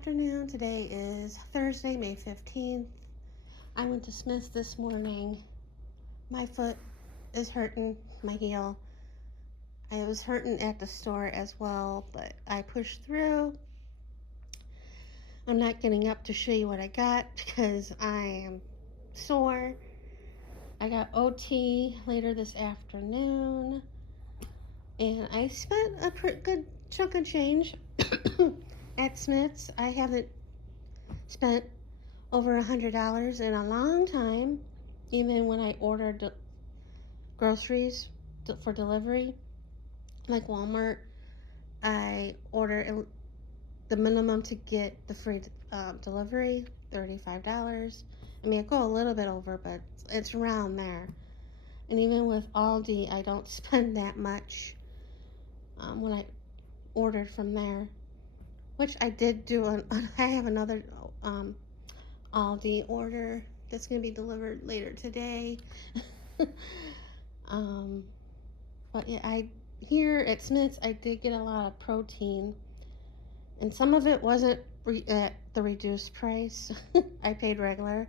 afternoon. Today is Thursday, May 15th. I went to Smith's this morning. My foot is hurting, my heel. I was hurting at the store as well, but I pushed through. I'm not getting up to show you what I got because I am sore. I got OT later this afternoon, and I spent a pretty good chunk of change at Smith's. I haven't spent over $100 in a long time, even when I ordered groceries for delivery, like Walmart. I order the minimum to get the free delivery, $35. I mean, I go a little bit over, but it's around there. And even with Aldi, I don't spend that much when I ordered from there, which I did do. I have another Aldi order that's going to be delivered later today. But yeah, here at Smith's, I did get a lot of protein, and some of it wasn't at the reduced price. I paid regular.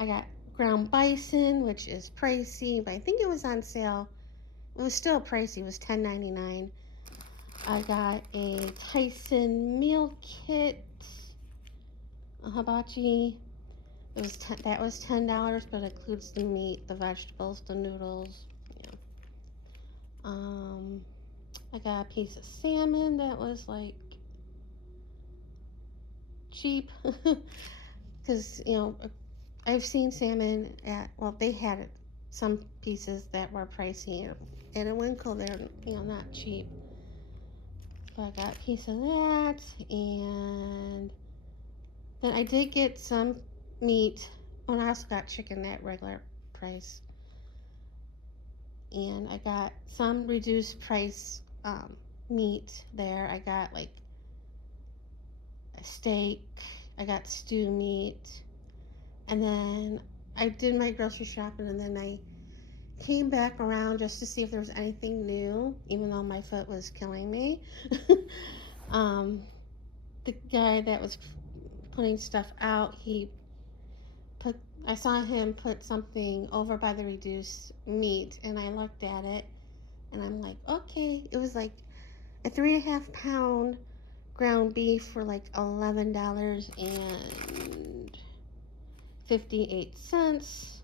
I got ground bison, which is pricey, but I think it was on sale. It was still pricey. It was $10.99. I got a Tyson meal kit, a hibachi. That was $10, but it includes the meat, the vegetables, the noodles. Yeah. I got a piece of salmon that was like cheap because I've seen salmon they had some pieces that were pricey, and at Winco they're not cheap. So I got a piece of that, and then I did get some meat. Oh, and I also got chicken at regular price, and I got some reduced price meat there. I got like a steak, I got stew meat, and then I did my grocery shopping, and then I came back around just to see if there was anything new, even though my foot was killing me. The guy that was putting stuff out, I saw him put something over by the reduced meat, and I looked at it, and I'm like, okay. It was like a 3.5 pound ground beef for like $11.58,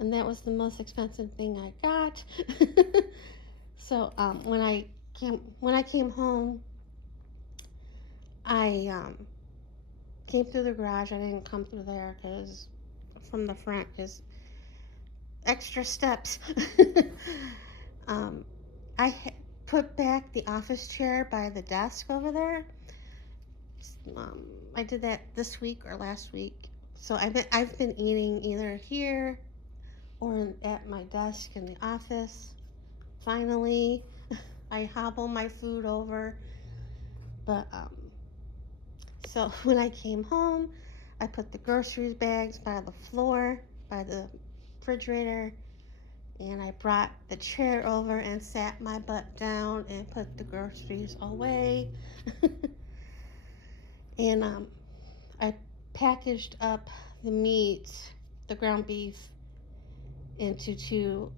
and that was the most expensive thing I got. So when I came home, I came through the garage. I didn't come through there because from the front is extra steps. um, I put back the office chair by the desk over there. I did that this week or last week. So I've been eating either here or at my desk in the office. Finally, I hobble my food over. But so when I came home, I put the groceries bags by the floor, by the refrigerator, and I brought the chair over and sat my butt down and put the groceries away. And I packaged up the meat, the ground beef, into two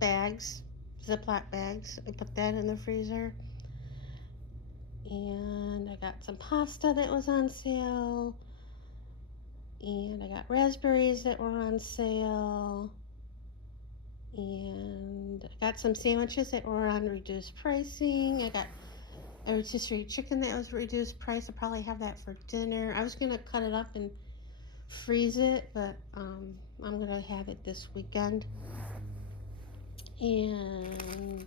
bags, Ziploc bags. I put that in the freezer. And I got some pasta that was on sale. And I got raspberries that were on sale. And I got some sandwiches that were on reduced pricing. I got a rotisserie chicken that was reduced price. I'll probably have that for dinner. I was going to cut it up and freeze it, but I'm going to have it this weekend. And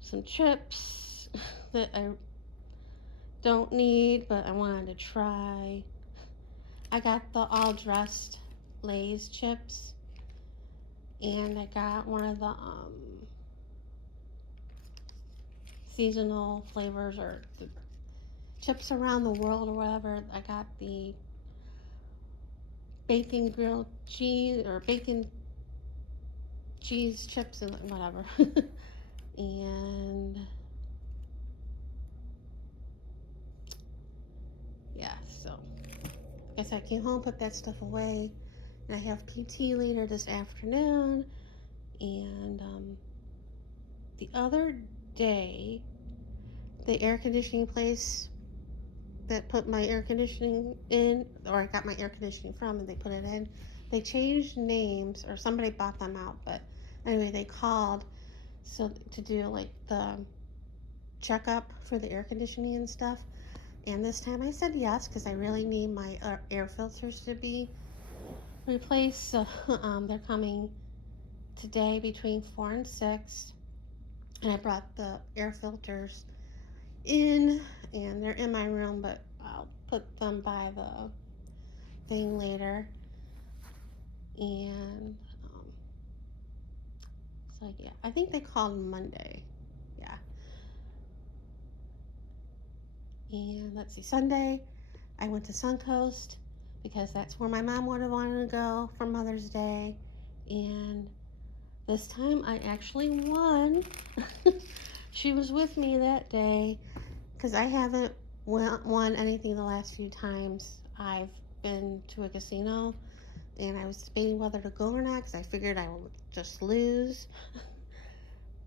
some chips that I don't need, but I wanted to try. I got the all dressed Lay's chips, and I got one of the seasonal flavors, or the chips around the world or whatever. I got the bacon grilled cheese or bacon cheese chips and whatever. And yeah, so I guess I came home, put that stuff away, and I have PT later this afternoon. And the other day, the air conditioning place that put my air conditioning in, or I got my air conditioning from, and they put it in, they changed names, or somebody bought them out. But anyway, they called so to do like the checkup for the air conditioning and stuff. And this time I said yes because I really need my air filters to be replaced. So they're coming today between 4 and 6. And I brought the air filters in, and they're in my room, but I'll put them by the thing later. And so yeah, I think they called Monday. Yeah. And let's see, Sunday I went to Suncoast because that's where my mom would have wanted to go for Mother's Day. And this time I actually won. She was with me that day because I haven't won anything the last few times I've been to a casino. And I was debating whether to go or not because I figured I would just lose.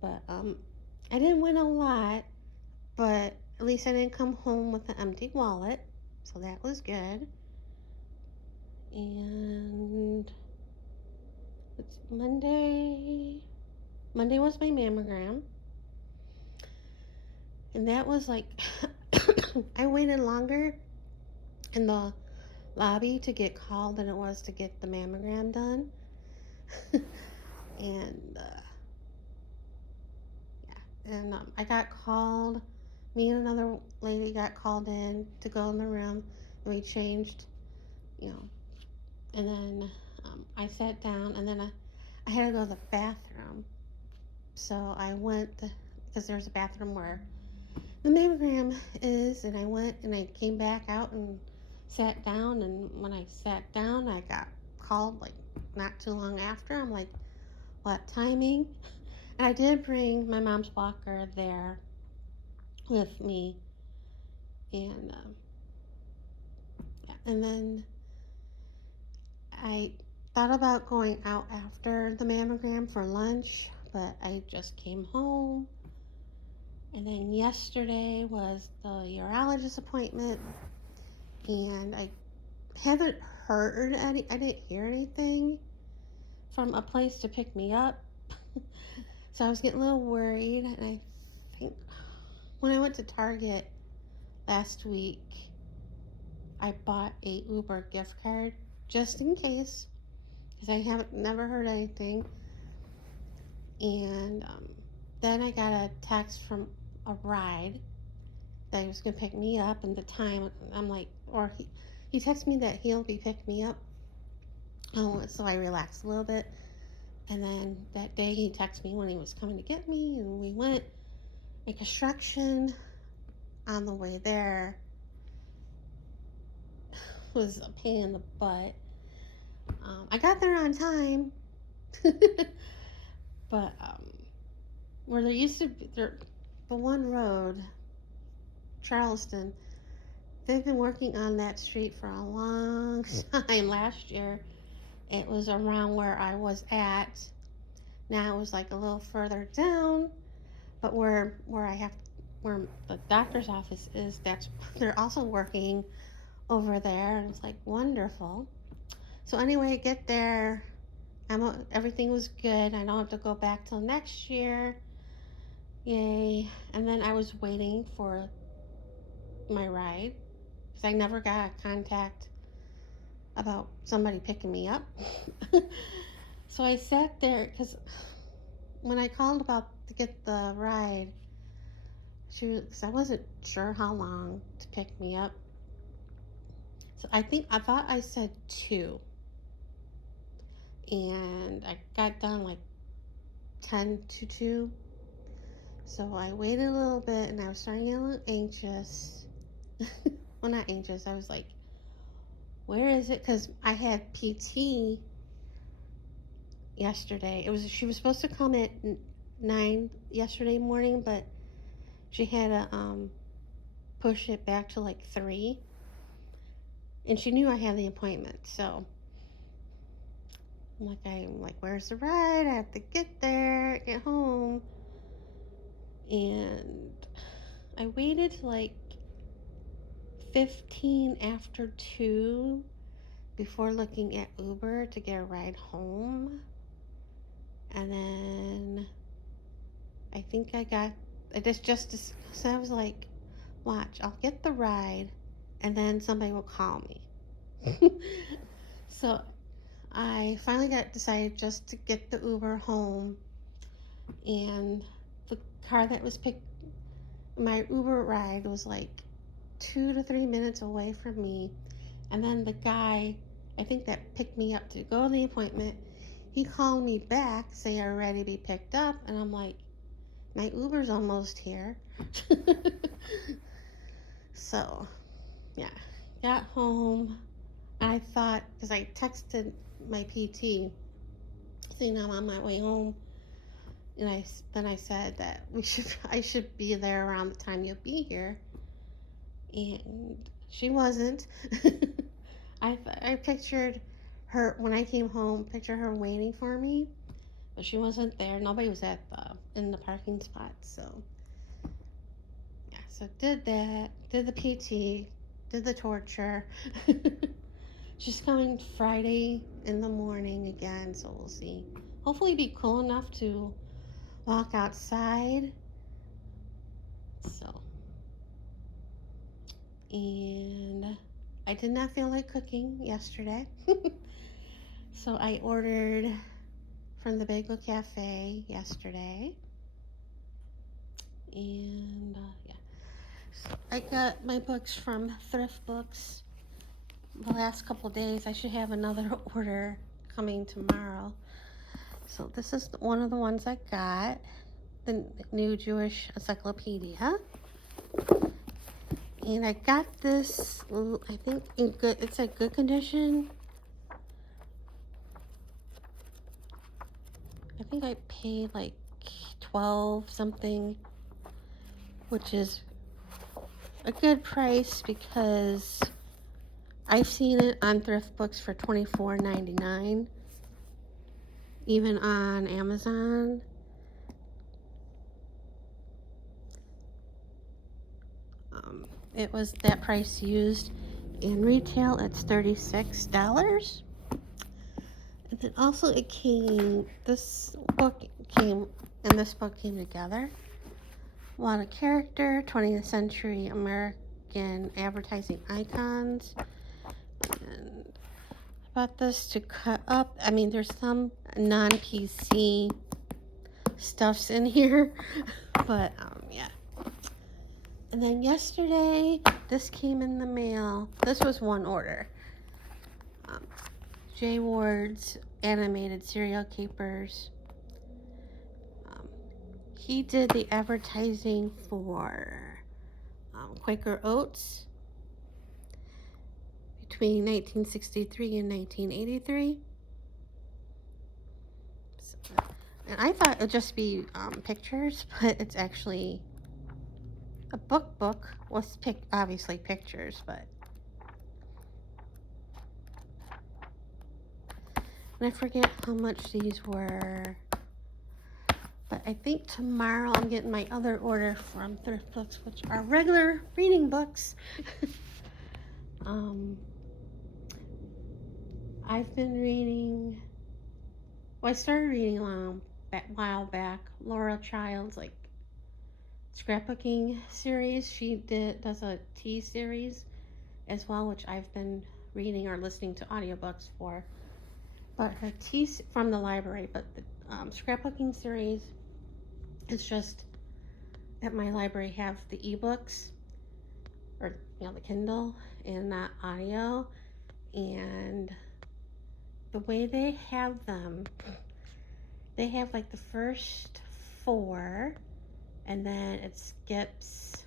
But I didn't win a lot, but at least I didn't come home with an empty wallet, so that was good. And it's Monday. Monday was my mammogram, and that was like I waited longer in the lobby to get called than it was to get the mammogram done. And I got called. Me and another lady got called in to go in the room, and we changed, and then I sat down, and then I had to go to the bathroom. So I went, because there's a bathroom where the mammogram is, and I went and I came back out and sat down, and when I sat down, I got called like not too long after. I'm like, what timing? And I did bring my mom's walker there with me, and then I thought about going out after the mammogram for lunch, but I just came home. And then yesterday was the urologist appointment, and I haven't heard I didn't hear anything from a place to pick me up. So I was getting a little worried, and I think when I went to Target last week, I bought a Uber gift card just in case, because I haven't never heard anything. And then I got a text from a ride that he was gonna pick me up, and the time, I'm like, or he texted me that he'll be picking me up. So I relaxed a little bit, and then that day he texted me when he was coming to get me, and we went. And construction on the way there was a pain in the butt. I got there on time, but where there used to be the one road, Charleston, they've been working on that street for a long time. Last year it was around where I was at. Now it was like a little further down, but where the doctor's office is, they're also working over there, and it's like wonderful. So anyway, I get there, everything was good. I don't have to go back till next year. Yay. And then I was waiting for my ride because I never got a contact about somebody picking me up. So I sat there because when I called about to get the ride, because I wasn't sure how long to pick me up. So I thought I said 2. And I got done like 10 to 2. So I waited a little bit, and I was starting to get a little anxious. Well, not anxious. I was like, where is it? Because I had PT yesterday. She was supposed to come at 9 yesterday morning, but she had to push it back to like 3. And she knew I had the appointment, so I'm like, where's the ride? I have to get there, get home. And I waited till like 15 after 2 before looking at Uber to get a ride home. And then I think so I was like, watch, I'll get the ride and then somebody will call me. So I finally decided just to get the Uber home, and the car that was my Uber ride was like 2 to 3 minutes away from me. And then the guy, I think that picked me up to go to the appointment, he called me back saying I'm ready to be picked up, and I'm like, my Uber's almost here. So yeah, got home. I thought, because I texted my PT saying I'm on my way home, and then I said that I should be there around the time you'll be here, and she wasn't. I pictured her when I came home. Picture her waiting for me, but she wasn't there. Nobody was in the parking spot. So yeah, so did that. Did the PT. Did the torture. She's coming Friday in the morning again, so we'll see. Hopefully be cool enough to walk outside. So, and I did not feel like cooking yesterday. So I ordered from the Bagel Cafe yesterday. And yeah. So I got my books from Thrift Books the last couple days. I should have another order coming tomorrow. So this is one of the ones I got, the New Jewish Encyclopedia. And I got this, I think it's a good condition. I think I paid like $12 something, which is a good price because I've seen it on Thrift Books for $24.99, even on Amazon. It was that price used. In retail, it's $36. And then also this book came together. A lot of character, 20th century American advertising icons. And I bought this to cut up. I mean, there's some non-PC stuffs in here, but yeah. And then yesterday, this came in the mail. This was one order. Jay Ward's animated Serial Keepers. He did the advertising for Quaker Oats between 1963 and 1983. So, and I thought it would just be pictures, but it's actually a book with obviously pictures, but. And I forget how much these were, but I think tomorrow I'm getting my other order from Thrift Books, which are regular reading books. I've been reading, I started reading a while back, Laura Child's like scrapbooking series. She does a tea series as well, which I've been reading or listening to audiobooks for. But her tea from the library, but the scrapbooking series is just at my library have the ebooks or the Kindle and not audio. And the way they have them, they have like the first 4 and then it skips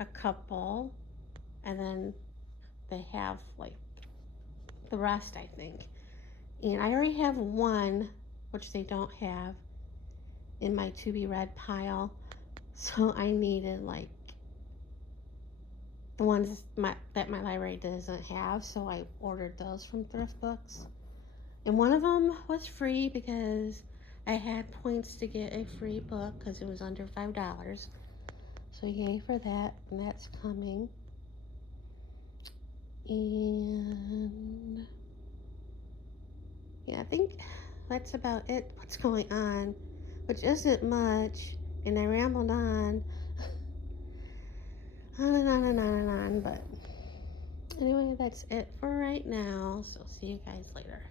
a couple and then they have like the rest, I think. And I already have one, which they don't have, in my to-be-read pile. So I needed like 4 the ones that my library doesn't have, so I ordered those from Thrift Books. And one of them was free because I had points to get a free book because it was under $5. So yay for that, and that's coming. And yeah, I think that's about it. What's going on, which isn't much, and I rambled on and on and on and on. But anyway, that's it for right now. So see you guys later.